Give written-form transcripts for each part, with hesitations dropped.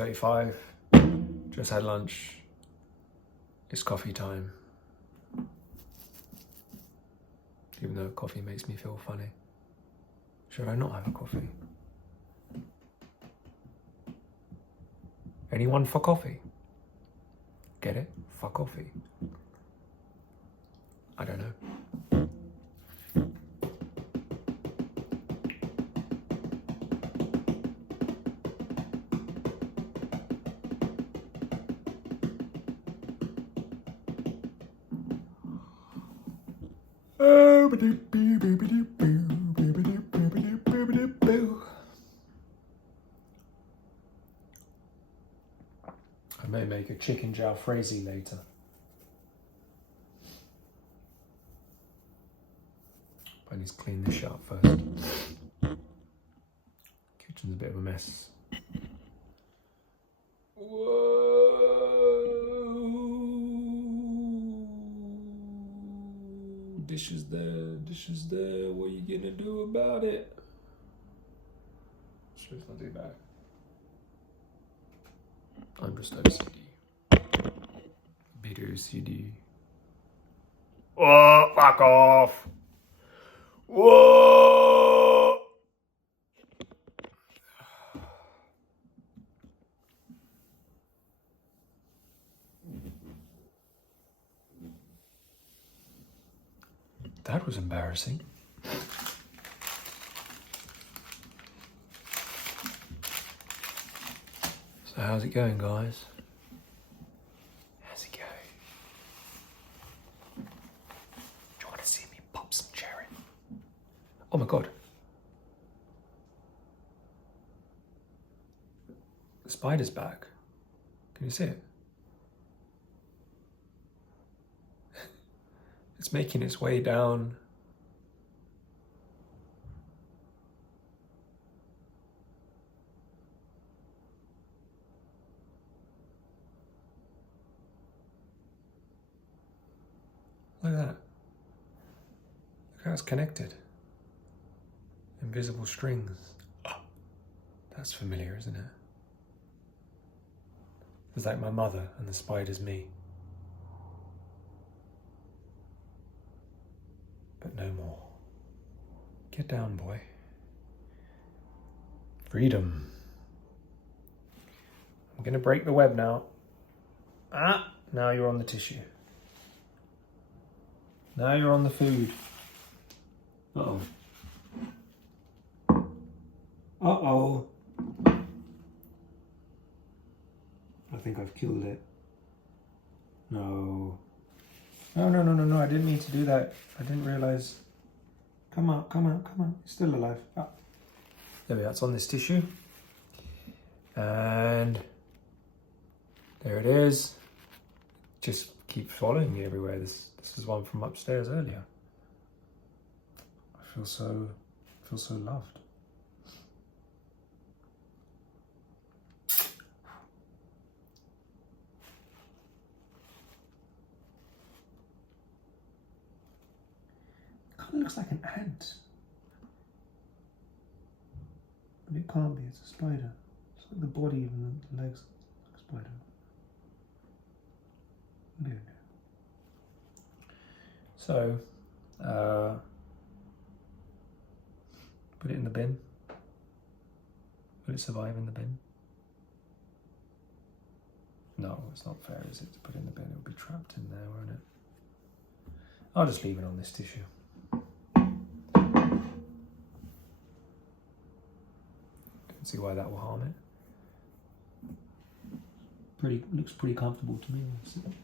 2:35. Just had lunch. It's coffee time. Even though coffee makes me feel funny. Should I not have a coffee? Anyone for coffee? Get it? For coffee. I don't know. I may make a chicken jalfrezi later. I need to clean this shit up first. Kitchen's a bit of a mess. Whoa. Dishes there. What are you gonna do about it? Sure, it's not too bad. I'm just OCD. Bit OCD. Oh, fuck off! Whoa! That was embarrassing. So how's it going, guys? How's it going? Do you want to see me pop some cherry? Oh my god. The spider's back. Can you see it? It's making its way down. Look at that. Look how it's connected. Invisible strings. Oh, that's familiar, isn't it? It's like my mother and the spider's me. But no more. Get down, boy. Freedom. I'm gonna break the web now. Ah, now you're on the tissue. Now you're on the food. Uh-oh. Uh-oh. I think I've killed it. No. No, I didn't mean to do that. I didn't realise. Come out. It's still alive. Ah. There we are, it's on this tissue. And there it is. Just keep following me everywhere. This is one from upstairs earlier. I feel so loved. It looks like an ant. But it can't be, it's a spider. It's like the body and the legs like a spider. No. So, put it in the bin. Will it survive in the bin? No, it's not fair, is it, to put it in the bin? It would be trapped in there, won't it? I'll just leave it on this tissue. Can see why that will harm it. Looks pretty comfortable to me. It's like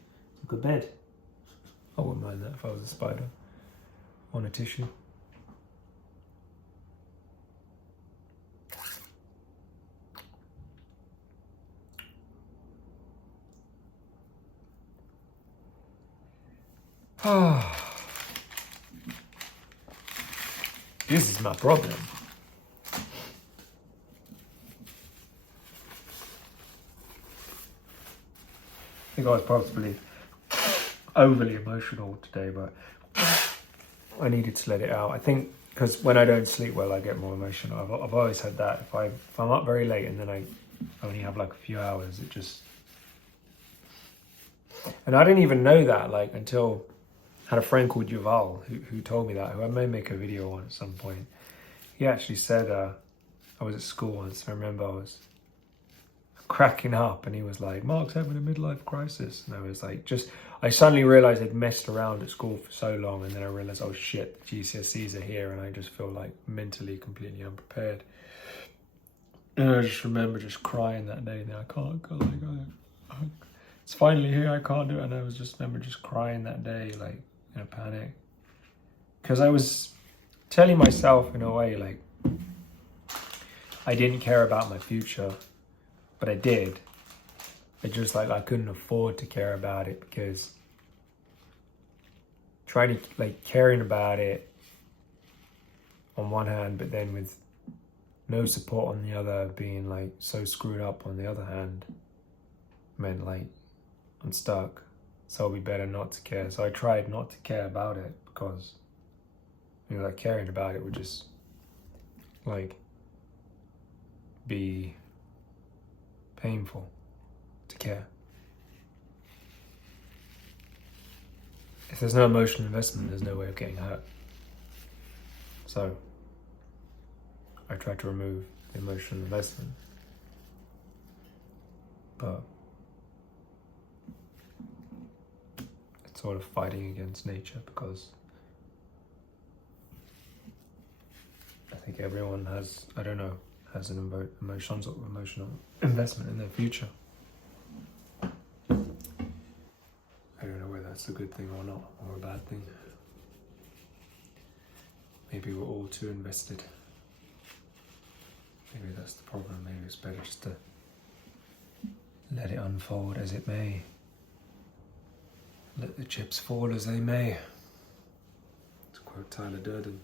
a bed. I wouldn't mind that if I was a spider on a tissue. This is my problem. I think I was possibly overly emotional today, but I needed to let it out. I think because when I don't sleep well, I get more emotional. I've always had that. If I'm up very late and then I I only have like a few hours. It just, and I didn't even know that like until I had a friend called Yuval who told me that, who I may make a video on at some point. He actually said, I was at school once. I remember I was cracking up and he was like, Mark's having a midlife crisis. And I was like, I suddenly realized I'd messed around at school for so long. And then I realized, oh shit, GCSEs are here. And I just feel like mentally completely unprepared. And I just remember just crying that day. I can't go, like, it's finally here, I can't do it. And I was just remember just crying that day, like in a panic. Because I was telling myself in a way, like, I didn't care about my future, but I did. It just like I couldn't afford to care about it because trying to like caring about it on one hand, but then with no support on the other, being like so screwed up on the other hand, meant like I'm stuck. So it'll be better not to care. So I tried not to care about it because, you know, like caring about it would just like be painful to care. If there's no emotional investment, there's no way of getting hurt. So I tried to remove the emotional investment, but it's sort of fighting against nature because I think everyone has, I don't know, has an emotional investment in their future. I don't know whether that's a good thing or not, or a bad thing. Maybe we're all too invested. Maybe that's the problem. Maybe it's better just to let it unfold as it may. Let the chips fall as they may. To quote Tyler Durden.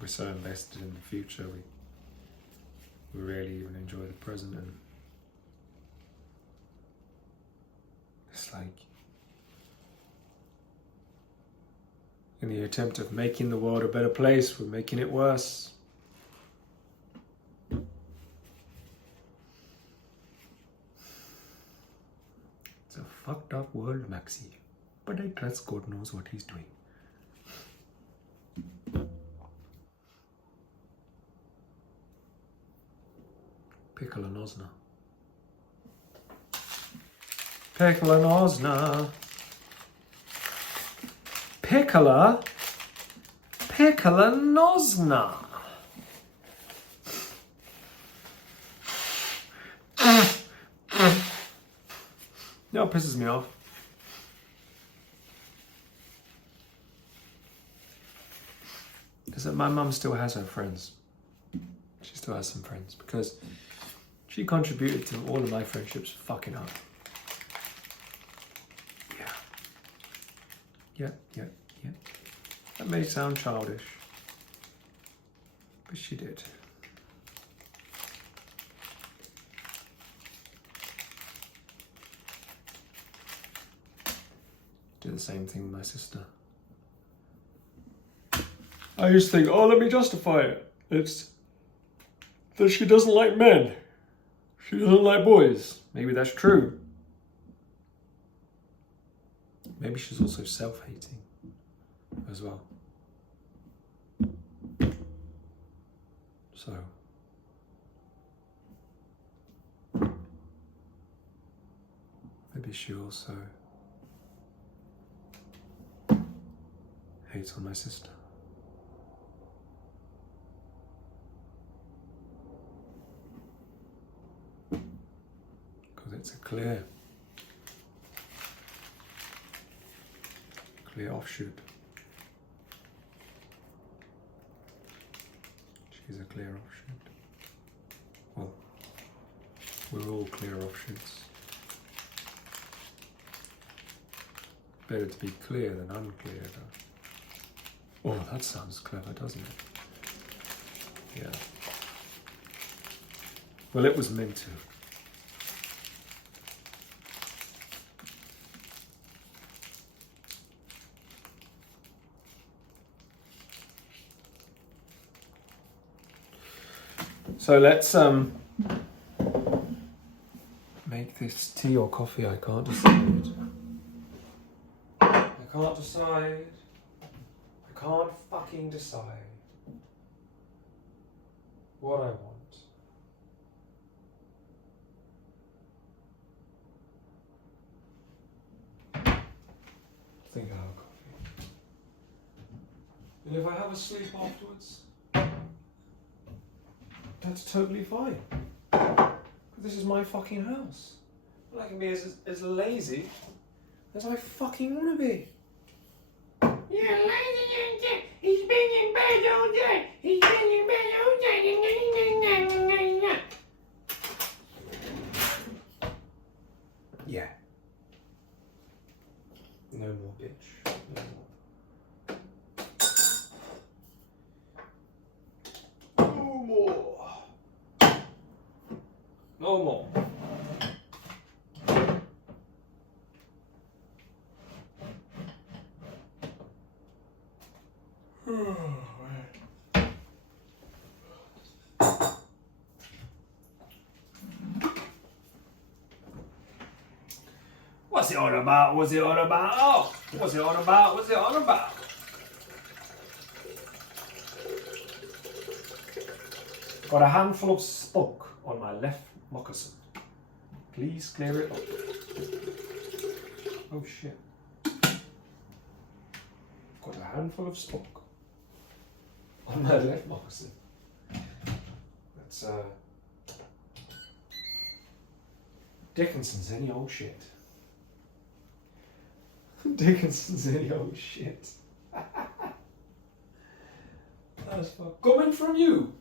We're so invested in the future, we rarely even enjoy the present, and it's like in the attempt of making the world a better place, we're making it worse. It's a fucked up world, Maxi, but I trust God knows what he's doing. Pickle and Osna. Pickle and Osna. Pickle. Pickle and Osna. You know what pisses me off? Is that my mum still has her friends. She still has some friends because she contributed to all of my friendships fucking up. Yeah. That may sound childish, but she did. Do the same thing with my sister. I used to think, oh, let me justify it. It's that she doesn't like men. She doesn't like boys. Maybe that's true. Maybe she's also self-hating as well. So maybe she also hates on my sister. Because it's a clear offshoot. She's a clear offshoot. Well, we're all clear offshoots. Better to be clear than unclear, though. Oh, that sounds clever, doesn't it? Yeah. Well, it was meant to. So let's make this tea or coffee. I can't decide. I can't decide. I can't fucking decide what I want. I think I'll have a coffee. And if I have a sleep afterwards, that's totally fine. This is my fucking house. And I can be as lazy as I fucking want to be. Yeah, ladies and gentlemen, he's been in bed all day. He's been in bed all day. Yeah. No more, bitch. No more. No more. What's it all about? What's it all about? Oh, what's it all about? What's it all about? Got a handful of spoke on my left moccasin. Please clear it up. Oh shit. Got a handful of spoke on my left moccasin. That's Dickinson's any old shit. Dickinson's any old shit. That's coming from you.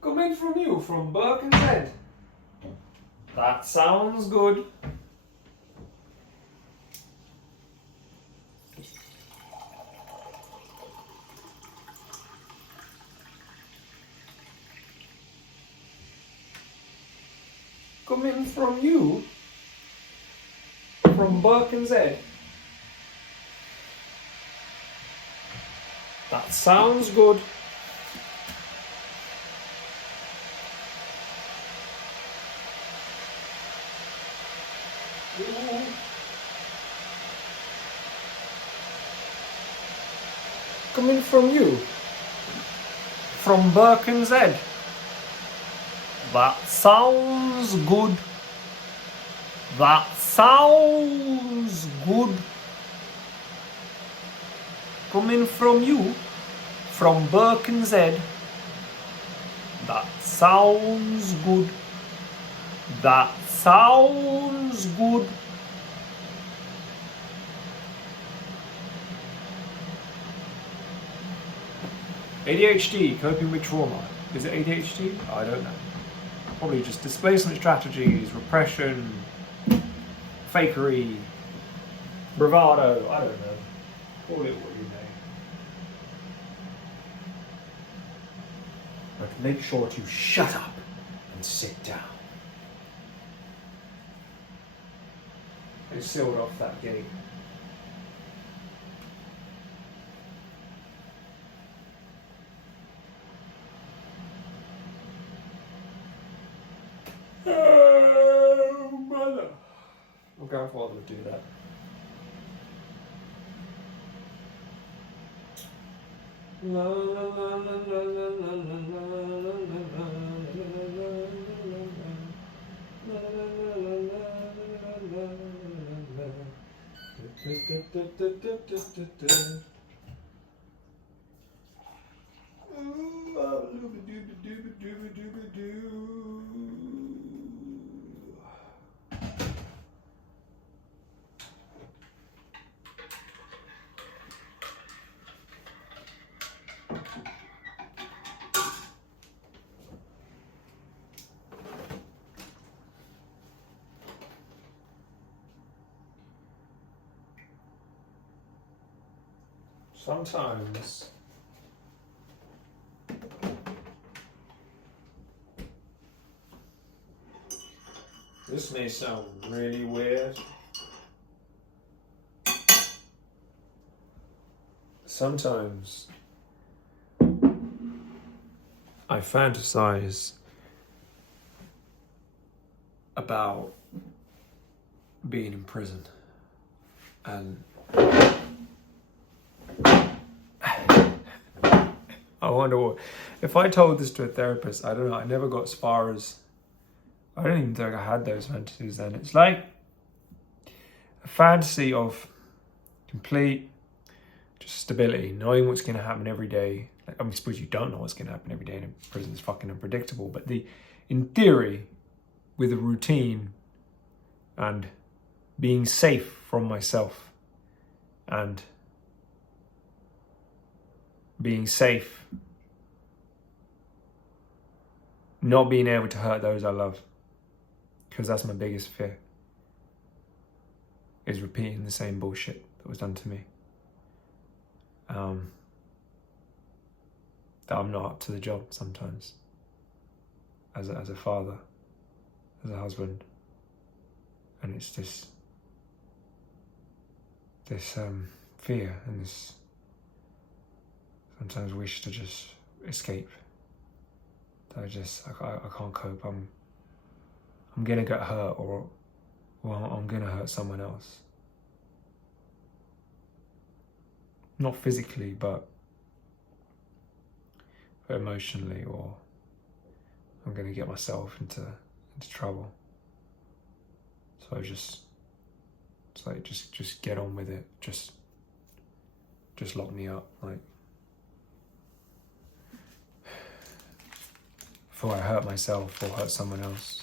Coming from you, from Birken's Head. That sounds good. Coming from you, from Birken's Head. That sounds good. Ooh. Coming from you, from Birken's Head. That sounds good. That sounds good. Coming from you, from Birken's Head. That sounds good. That sounds good. ADHD, coping with trauma. Is it ADHD? I don't know. Probably just displacement strategies, repression, fakery, bravado, I don't know. Call it what you may. But make sure to shut up and sit down. I sealed off that gate. Oh, brother. My grandfather would do that. La la la la la la la Sometimes this may sound really weird. Sometimes I fantasize about being in prison. And I wonder what, if I told this to a therapist, I don't know, I never got as far as, I don't even think I had those fantasies then. It's like a fantasy of complete just stability, knowing what's going to happen every day. Like, I suppose you don't know what's going to happen every day in a prison. It's fucking unpredictable. But in theory, with a routine and being safe from myself and being safe, not being able to hurt those I love, because that's my biggest fear, is repeating the same bullshit that was done to me. That I'm not up to the job sometimes, as a father, as a husband, and it's this fear and this sometimes wish to just escape. That I can't cope. I'm gonna get hurt, or I'm gonna hurt someone else. Not physically, but emotionally, or I'm gonna get myself into trouble. So it's like just get on with it. Just lock me up, like, before I hurt myself or hurt someone else.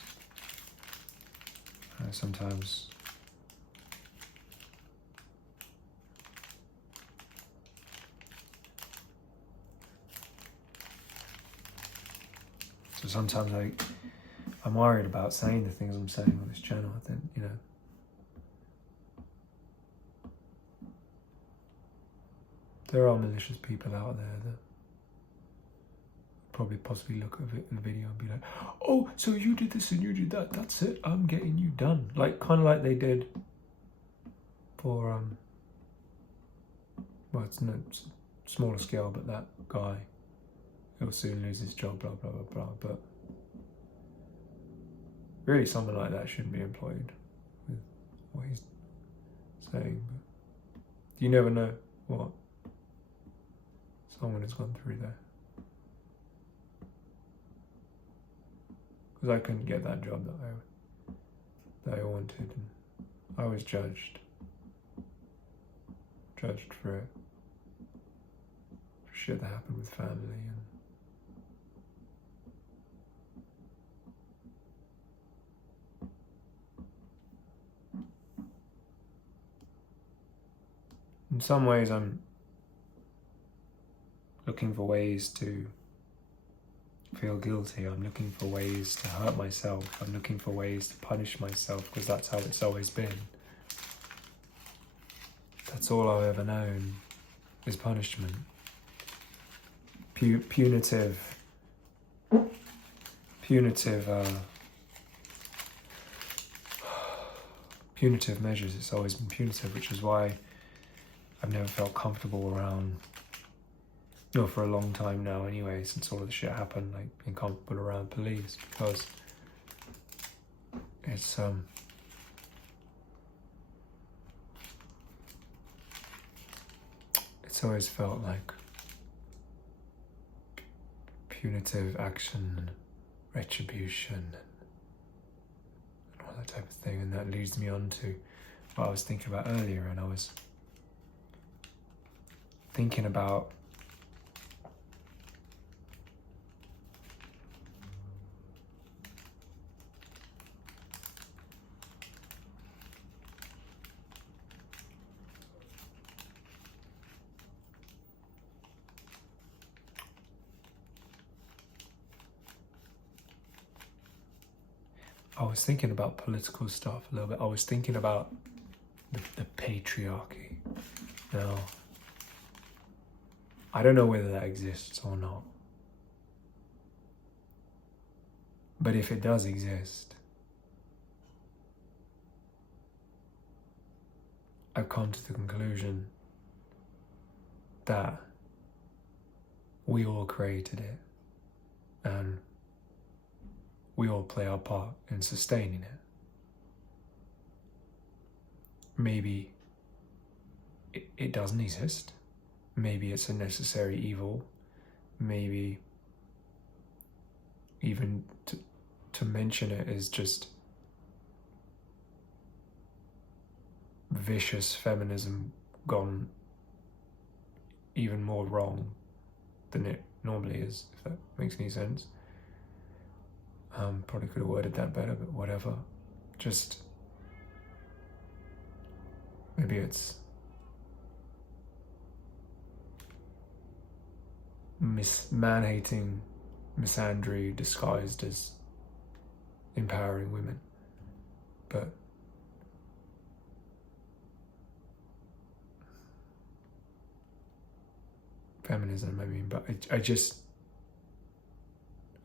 Sometimes I'm worried about saying the things I'm saying on this channel. I think, there are malicious people out there that probably possibly look at the video and be like, oh, so you did this and you did that, that's it, I'm getting you done. Like, kind of like they did for, well, it's no smaller scale, but that guy, he'll soon lose his job, blah, blah, blah, blah. But really, someone like that shouldn't be employed with what he's saying. But you never know what someone has gone through there. Because I couldn't get that job that I wanted, and I was judged for it, for shit that happened with family, and in some ways I'm looking for ways to feel guilty. I'm looking for ways to hurt myself. I'm looking for ways to punish myself, because that's how it's always been. That's all I've ever known, is punishment. Punitive measures. It's always been punitive, which is why I've never felt comfortable around, for a long time now anyway, since all of the shit happened, like being comfortable around police, because it's always felt like punitive action and retribution and all that type of thing. And that leads me on to what I was thinking about earlier, and I was thinking about political stuff a little bit. I was thinking about the patriarchy. Now, I don't know whether that exists or not. But if it does exist, I've come to the conclusion that we all created it, and we all play our part in sustaining it. maybe it doesn't exist. Maybe it's a necessary evil. Maybe even to mention it is just vicious feminism gone even more wrong than it normally is, if that makes any sense. Probably could have worded that better, but whatever. Just maybe it's man-hating misandry disguised as empowering women. But feminism, I mean, but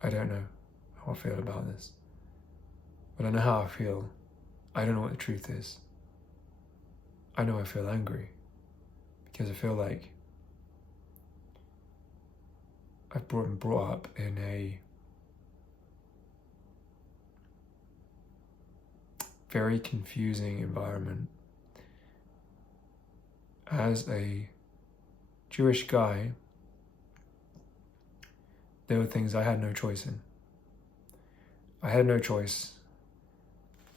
I don't know how I feel about this. But I know how I feel. I don't know what the truth is. I know I feel angry because I feel like I've been brought up in a very confusing environment. As a Jewish guy, there were things I had no choice in. I had no choice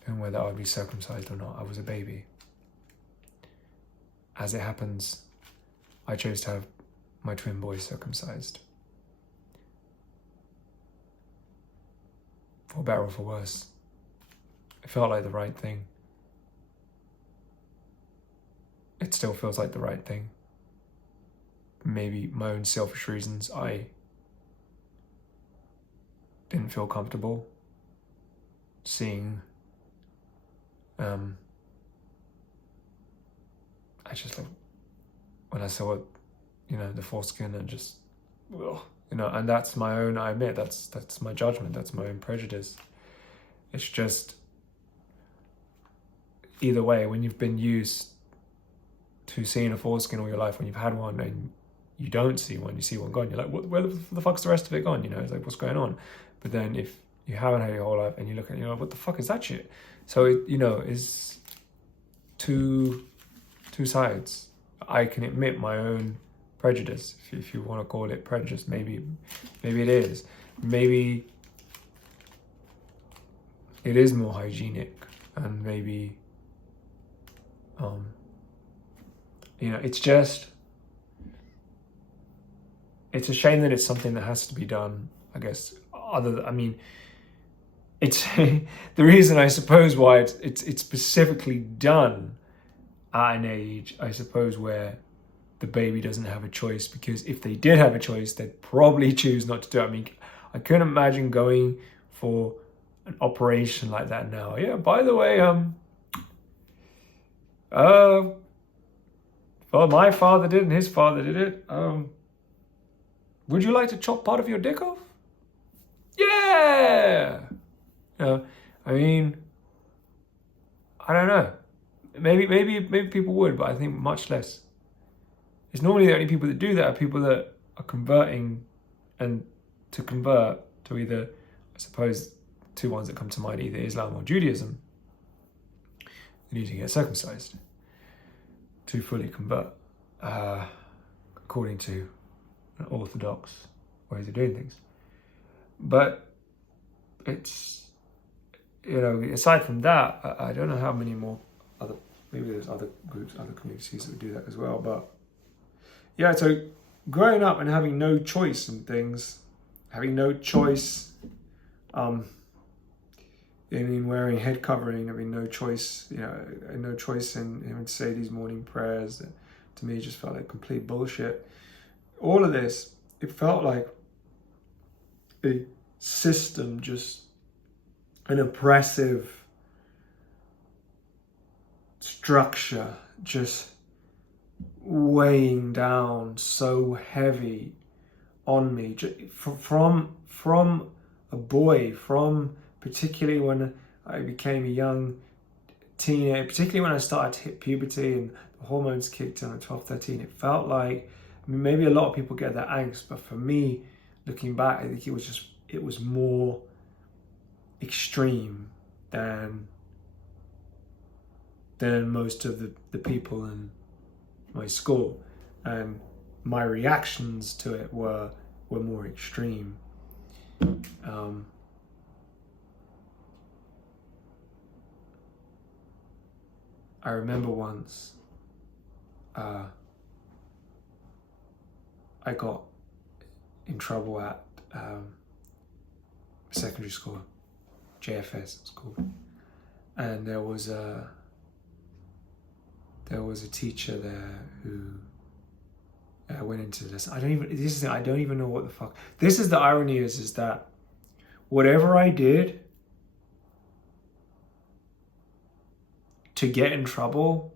in whether I would be circumcised or not. I was a baby. As it happens, I chose to have my twin boys circumcised. For better or for worse. It felt like the right thing. It still feels like the right thing. Maybe my own selfish reasons, I didn't feel comfortable seeing I just like when I saw it, the foreskin, and just and that's my own, I admit, that's my judgment, that's my own prejudice. It's just either way, when you've been used to seeing a foreskin all your life, when you've had one and you don't see one, you see one gone, you're like, where the fuck's the rest of it gone? It's like, what's going on? But then if you haven't had it your whole life and you look at it, you're like, what the fuck is that shit? So it, is two sides. I can admit my own prejudice, if you want to call it prejudice. Maybe it is. Maybe it is more hygienic, and maybe it's just, it's a shame that it's something that has to be done, I guess. It's the reason, I suppose, why it's specifically done at an age, I suppose, where the baby doesn't have a choice, because if they did have a choice, they'd probably choose not to do it. I couldn't imagine going for an operation like that now. Yeah, by the way, well, my father did and his father did it. Would you like to chop part of your dick off? Yeah! I don't know. Maybe people would, but I think much less. It's normally the only people that do that are people that are converting, and to convert to either, I suppose, two ones that come to mind, either Islam or Judaism, they need to get circumcised to fully convert, according to an orthodox ways of doing things. But it's, aside from that, I don't know how many more other, maybe there's other groups, other communities that would do that as well. But yeah, so growing up and having no choice in things, having no choice, wearing head covering, having no choice, no choice in having to say these morning prayers, that to me just felt like complete bullshit. All of this, it felt like a system, just an oppressive structure, just weighing down so heavy on me, from a boy, from particularly when I became a young teenager, particularly when I started to hit puberty and the hormones kicked in at 12, 13, it felt like, maybe a lot of people get that angst, but for me, looking back, I think it was more extreme than than most of the people in my school, and my reactions to it were more extreme. I remember once I got in trouble at secondary school, JFS it's called, and there was a teacher there who went into this. I don't even know what the fuck. This is the irony is that whatever I did to get in trouble,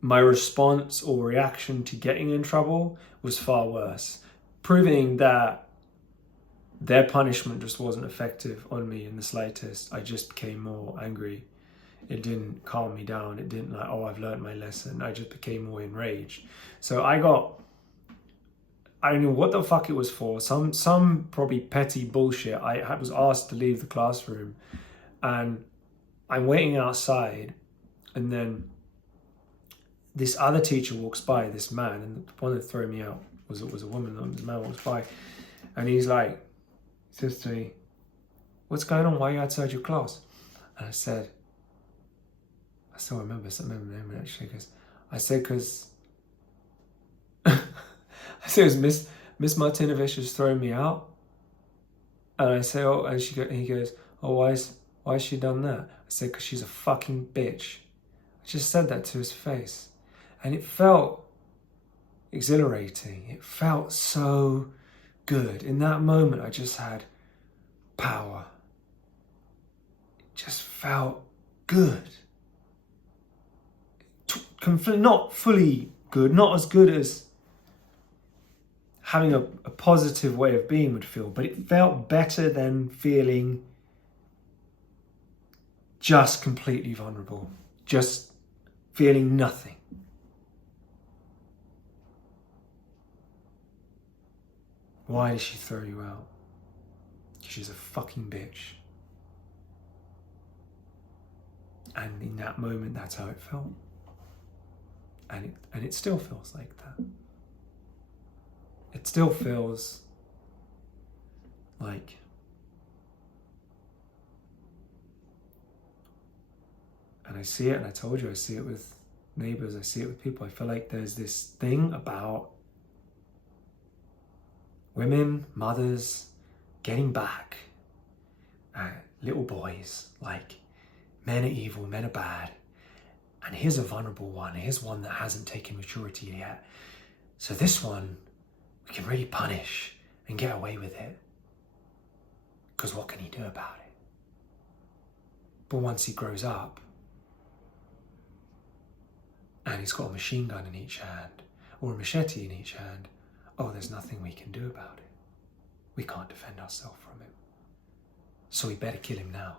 my response or reaction to getting in trouble was far worse, proving that their punishment just wasn't effective on me in the slightest. I just became more angry. It didn't calm me down. It didn't like, oh, I've learned my lesson. I just became more enraged. So I don't know what the fuck it was for. Some probably petty bullshit. I was asked to leave the classroom, and I'm waiting outside, and then this other teacher walks by, this man, and the one that threw me out was a woman, and this man walks by, and he says to me, "What's going on? Why are you outside your class?" And I still remember the name actually, because I said, because I said it was Miss Martinovich has thrown me out, and I say, oh, and he goes, oh, why has she done that? I said, because she's a fucking bitch. I just said that to his face, and it felt exhilarating. It felt so good. In that moment, I just had power. It just felt good. Not fully good, not as good as having a positive way of being would feel, but it felt better than feeling just completely vulnerable, just feeling nothing. Why did she throw you out? She's a fucking bitch. And in that moment, that's how it felt. And it still feels like that. It still feels like and I see it, and I told you, I see it with neighbors, I see it with people. I feel like there's this thing about women, mothers, getting back at little boys, like men are evil, men are bad. And here's a vulnerable one. Here's one that hasn't taken maturity yet. So this one, we can really punish and get away with it. Because what can he do about it? But once he grows up, and he's got a machine gun in each hand, or a machete in each hand, oh, there's nothing we can do about it. We can't defend ourselves from him. So we better kill him now.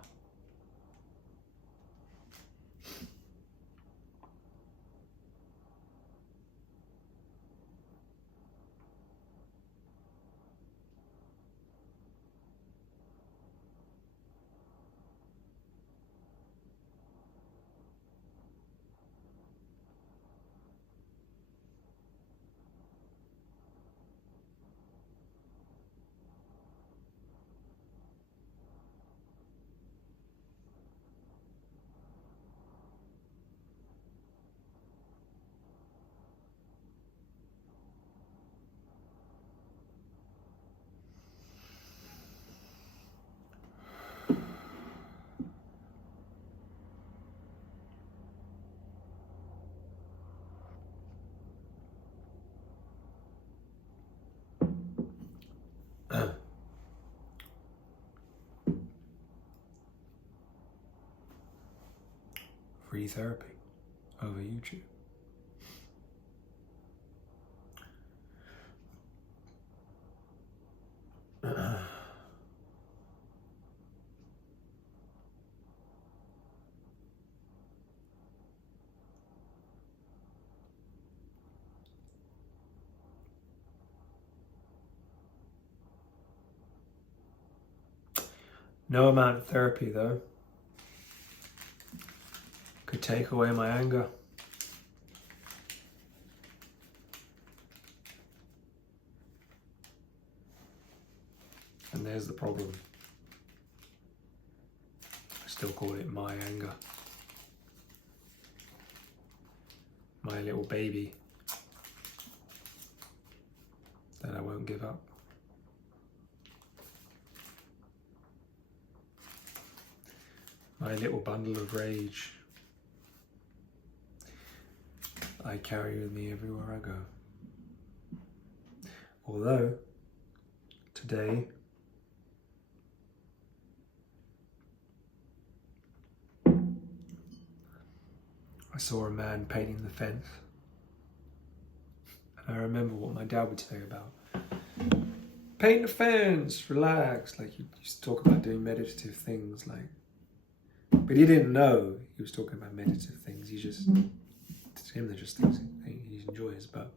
Free therapy over YouTube. No amount of therapy, though, could take away my anger. And there's the problem. I still call it my anger. My little baby that I won't give up. My little bundle of rage I carry with me everywhere I go. Although, today, I saw a man painting the fence. And I remember what my dad would say about paint the fence, relax. Like, he used to talk about doing meditative things, like, but he didn't know he was talking about meditative things. He just, to him, they're just things he enjoys. But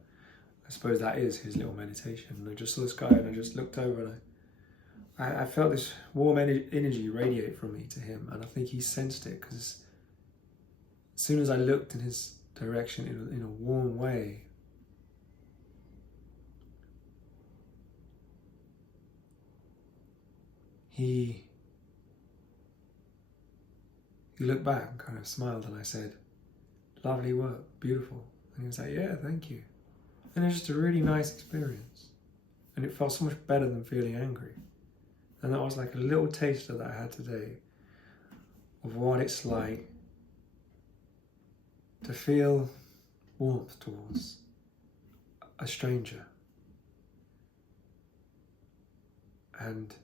I suppose that is his little meditation. And I just saw this guy and I just looked over and I felt this warm energy radiate from me to him. And I think he sensed it, because as soon as I looked in his direction in a warm way, he looked back and kind of smiled, and I said, lovely work, beautiful. And he was like, yeah, thank you. And it was just a really nice experience. And it felt so much better than feeling angry. And that was like a little taster that I had today of what it's like to feel warmth towards a stranger. And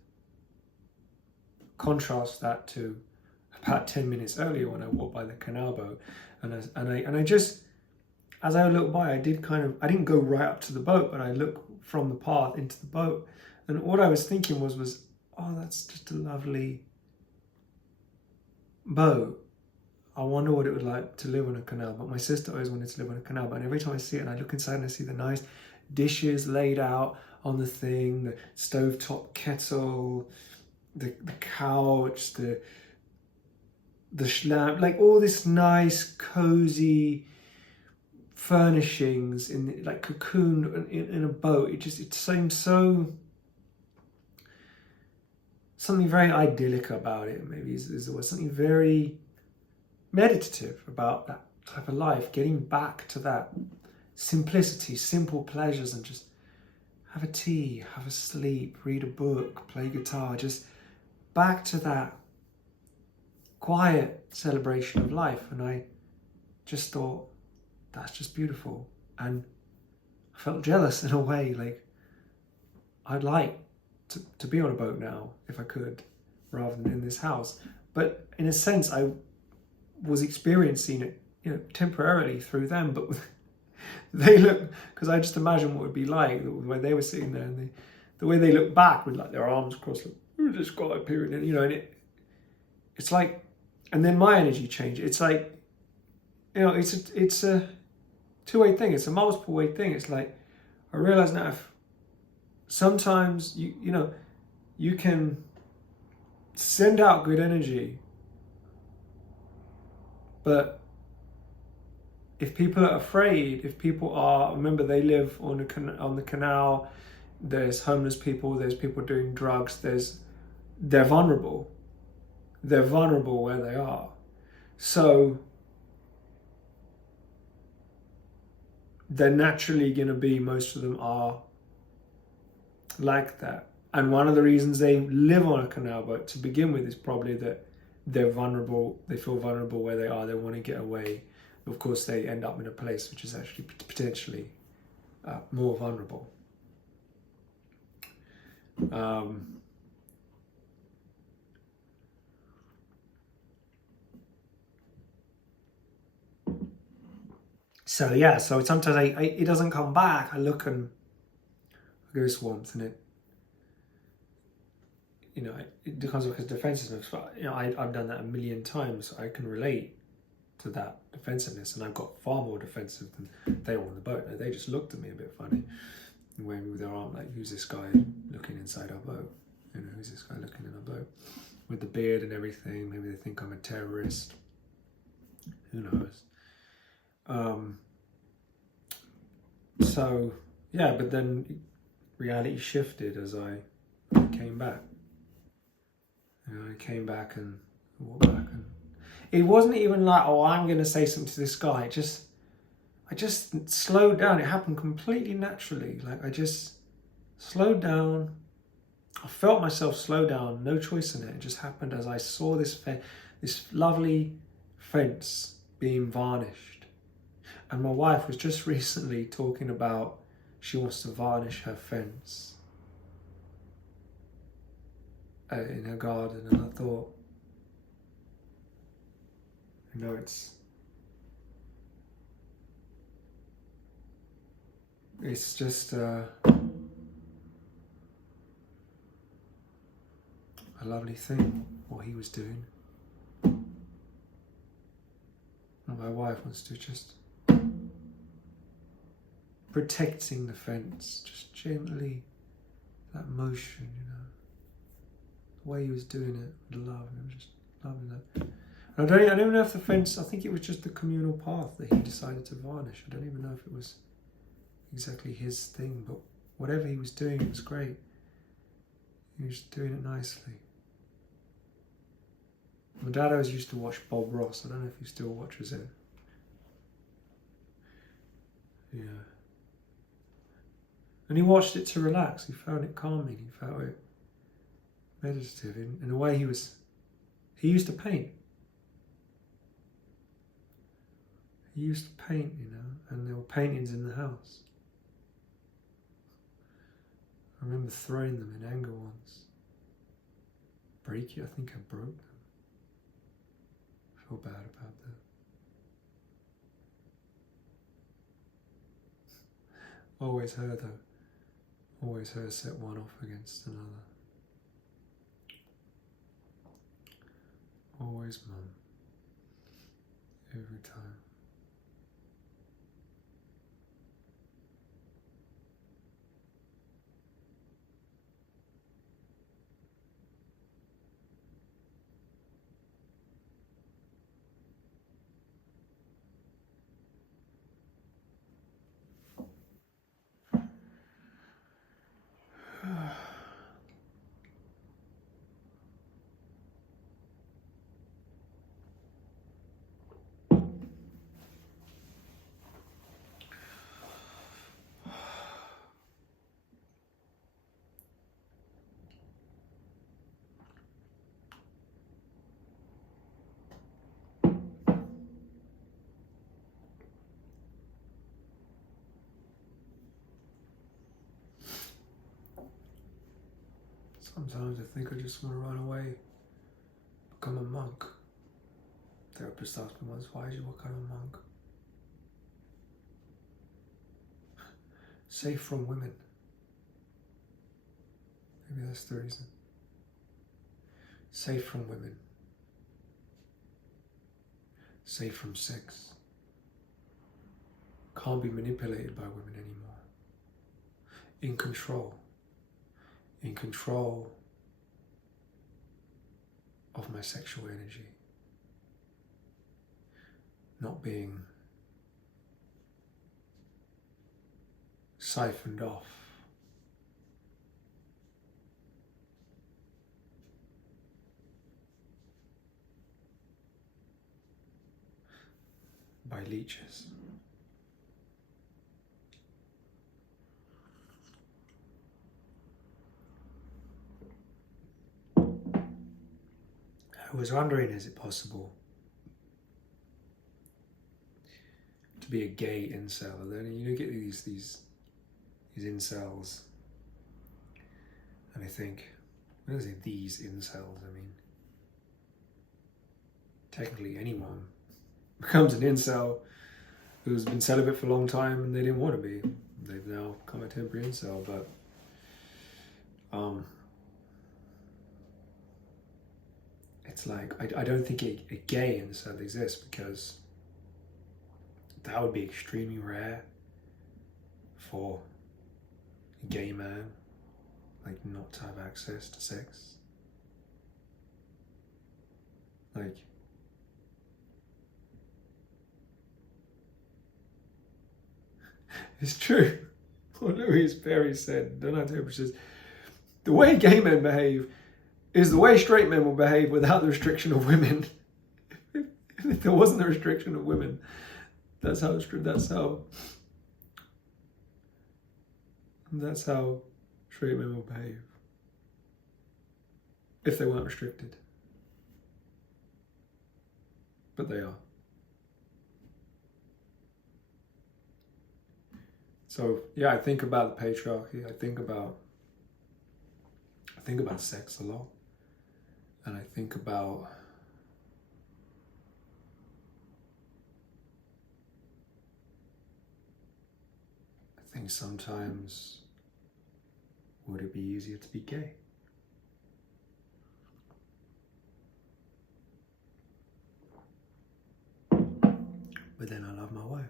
contrast that to about 10 minutes earlier when I walked by the canal boat, and I just, as I looked by, I didn't go right up to the boat, but I looked from the path into the boat, and what I was thinking was, oh, that's just a lovely boat. I wonder what it would like to live on a canal. But my sister always wanted to live on a canal. But every time I see it and I look inside and I see the nice dishes laid out on the thing, the stovetop kettle, the couch, the schlamp, like all this nice, cozy furnishings in like cocooned in a boat. It seems so, something very idyllic about it. Maybe there was something very meditative about that type of life, getting back to that simplicity, simple pleasures, and just have a tea, have a sleep, read a book, play guitar, just back to that quiet celebration of life. And I just thought, that's just beautiful. And I felt jealous in a way, like I'd like to be on a boat now if I could, rather than in this house. But in a sense, I was experiencing it, temporarily through them. But they look, because I just imagine what it would be like when they were sitting there, and the way they look back with like their arms crossed, like, oh, this guy appearing, and it's like, and then my energy changed. It's like, it's a two-way thing. It's a multiple-way thing. It's like, I realize now, if sometimes you can send out good energy, but if people are afraid, if people are, remember, they live on the canal, there's homeless people, there's people doing drugs, they're vulnerable. They're vulnerable where they are. So they're naturally going to be, most of them are like that. And one of the reasons they live on a canal boat to begin with is probably that they're vulnerable, they feel vulnerable where they are, they want to get away. Of course, they end up in a place which is actually potentially more vulnerable. So yeah, so sometimes it doesn't come back. I look and I go this warmth, and it becomes like a defensiveness. But I've done that a million times. So I can relate to that defensiveness, and I've got far more defensive than they were on the boat. They just looked at me a bit funny, waving with their arm, like, who's this guy looking inside our boat? Who's this guy looking in our boat with the beard and everything? Maybe they think I'm a terrorist. Who knows? So yeah, but then reality shifted as I came back. I came back and walked back, and it wasn't even like, oh, I'm going to say something to this guy. I just slowed down. It happened completely naturally. Like I just slowed down. I felt myself slow down. No choice in it. It just happened as I saw this lovely fence being varnished. And my wife was just recently talking about she wants to varnish her fence in her garden, and I thought, it's just a lovely thing what he was doing. And my wife wants to just protecting the fence, just gently, that motion, the way he was doing it with love. It was just loving that. And I don't even know if the fence, I think it was just the communal path that he decided to varnish. I don't even know if it was exactly his thing, but whatever he was doing, it was great. He was doing it nicely. My dad always used to watch Bob Ross. I don't know if he still watches it. Yeah. And he watched it to relax. He found it calming. He found it meditative. In a way, he used to paint. He used to paint, and there were paintings in the house. I remember throwing them in anger once. I think I broke them. I feel bad about that. Always her though. Always her set one off against another. Always mum. Every time. Sometimes I think I just want to run away, become a monk. Therapist asked me once, why did you become a monk? Safe from women. Maybe that's the reason. Safe from women. Safe from sex. Can't be manipulated by women anymore. In control. In control of my sexual energy. Not being siphoned off by leeches. I was wondering, is it possible to be a gay incel? And then you get these incels, and I think, when I say these incels, I mean technically anyone becomes an incel who's been celibate for a long time and they didn't want to be. They've now become a temporary incel, but it's like, I don't think a gay incel exists, because that would be extremely rare for a gay man, like, not to have access to sex. Like, It's true. What Louis Perry said, Donald Trump says, the way gay men behave is the way straight men will behave without the restriction of women. If there wasn't a restriction of women, that's how straight men will behave. If they weren't restricted. But they are. So yeah, I think about the patriarchy. I think about sex a lot, and I think about sometimes, would it be easier to be gay? But then I love my wife.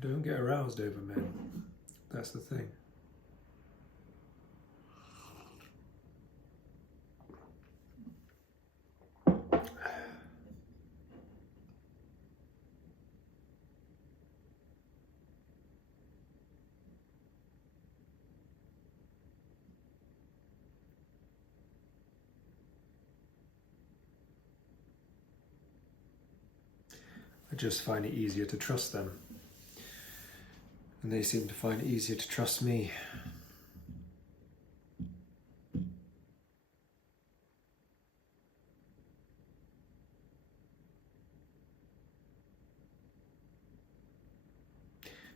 I don't get aroused over men. That's the thing. I just find it easier to trust them. And they seem to find it easier to trust me.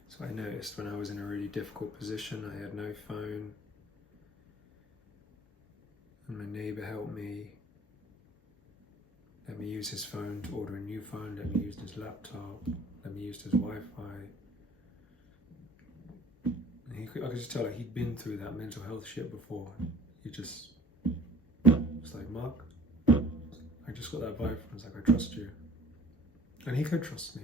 So I noticed when I was in a really difficult position, I had no phone, and my neighbour helped me, let me use his phone to order a new phone, let me use his laptop, let me use his Wi-Fi. And I could just tell he'd been through that mental health shit before. He just was like, Mark, I just got that vibe from him. It's like, I trust you. And he could trust me.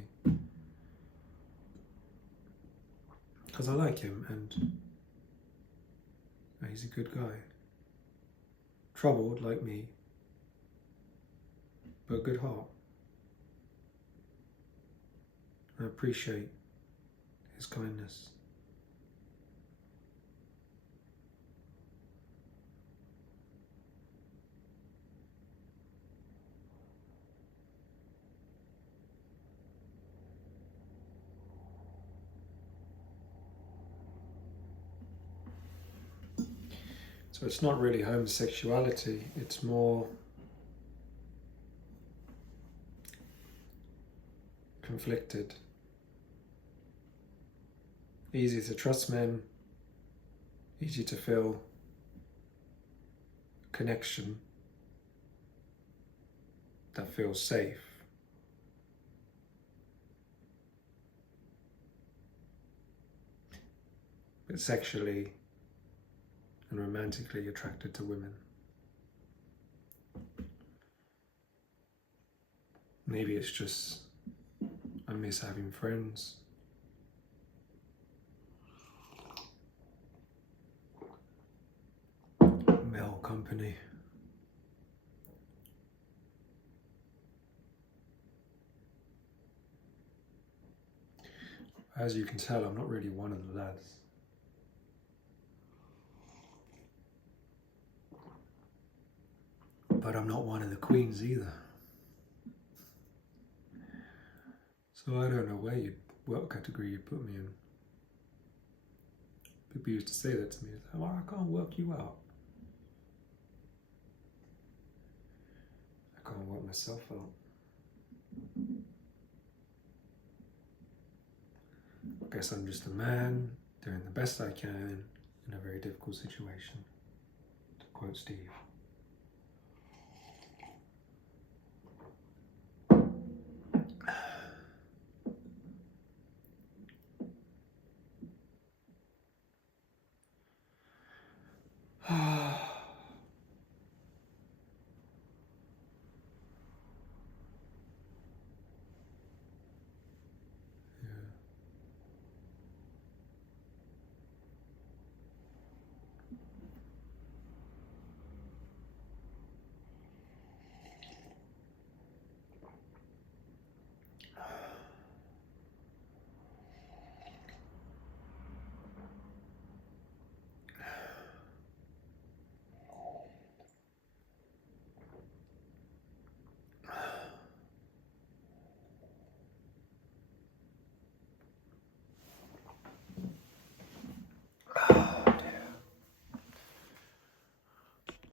Because I like him and he's a good guy. Troubled like me, but a good heart. I appreciate his kindness. So it's not really homosexuality, it's more conflicted. Easy to trust men, easy to feel connection that feels safe. But sexually and romantically attracted to women. Maybe it's just I miss having friends. Male company. As you can tell, I'm not really one of the lads. But I'm not one of the queens either. So I don't know what category you'd put me in. People used to say that to me, oh, I can't work you out. I can't work myself out. I guess I'm just a man doing the best I can in a very difficult situation, to quote Steve.